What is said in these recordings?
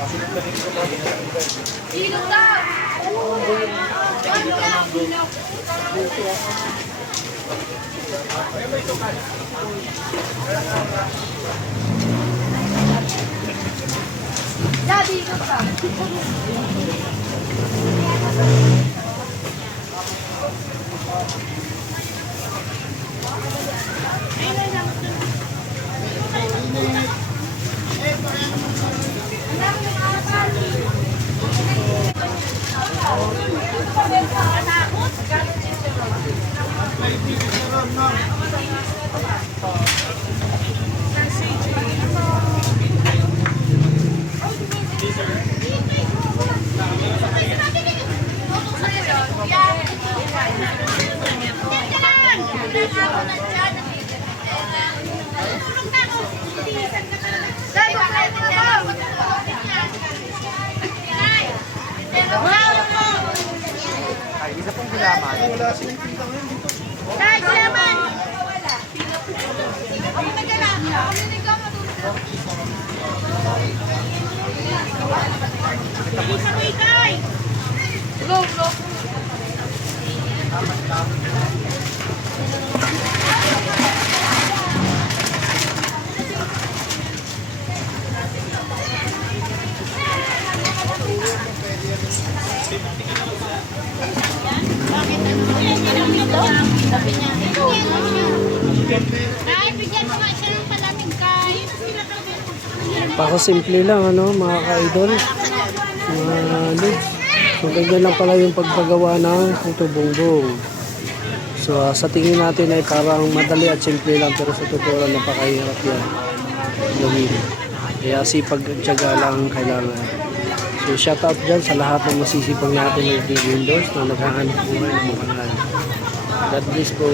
Ilog ka! Daddy, ilog ka! Ay, isa pong gulaman. Wala silang tinta ngayon dito. Kahit laman! Ako nagala. Ako nagala. Isa ko ikay! Go, go! Kahit bigyan mo nga siya ng palamig kahit. Pakasimple lang ano mga ka-idol. Mga lids. So ganyan lang pala yung pagpagawa ng puto bongbong. So sa tingin natin ay parang madali at simple lang, pero sa totoo lang napakahirap yan gawin. Kaya sipag at tiyaga lang kailangan. So shout out dyan sa lahat ng masisipag natin ng Windows na naghahanap buhay ng mga kanal. God bless po.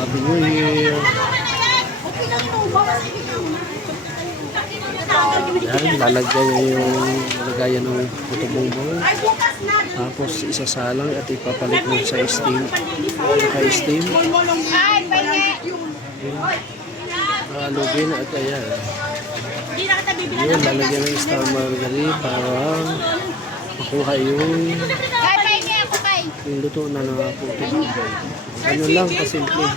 Happy New Year. Yan, lalagyan niya yung lagayan ng puto bongbong. Tapos isasalang at ipapalit mo sa steam. Naka-steam. Alugin at ayan. Yun, lalagyan ng star margarine para makuha yung luto na ng puto bongbong. Ano lang, kasimple.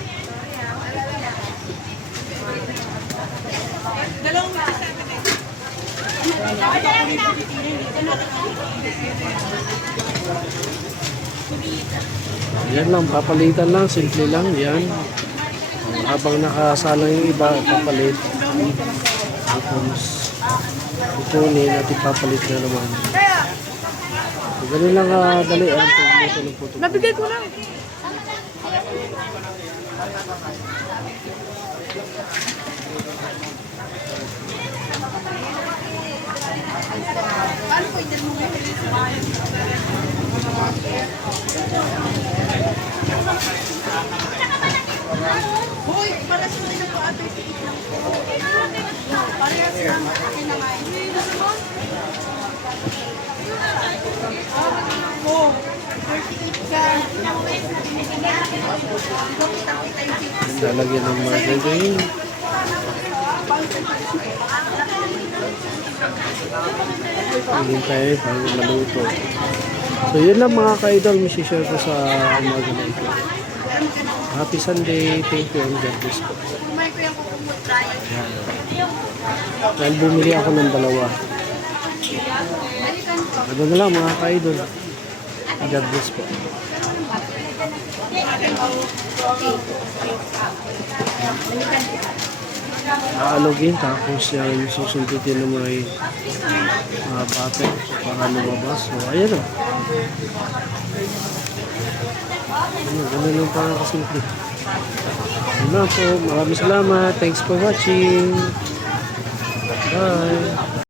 Yan lang, papalitan lang, simple lang, yan. Habang nakasalang yung iba, papalit. Tapos, kukunin at ipapalit na naman. So, ganun lang dali ang pagluto ng puto. Nabigay ko lang. Paano po ito mo hoy, para sa mga po ato itikit lang po. Para sa mga akin na ngayon. Oh, 38 ka. Lalagyan ng margarine. Hintay para maluto. So yun lang mga ka-idol, masishare ko sa umaga na ito. Happy Sunday, thank you and God bless po. Kumay ko yung kukumutay. Dahil bumili ako ng dalawa. Ano na lang mga ka-idol. God bless po. Aalugin, tapos yan susundutin ng may butter para lumabas. So ayan o. Ganun lang parang kasimple. Yun na po. Maraming salamat. Thanks for watching. Bye.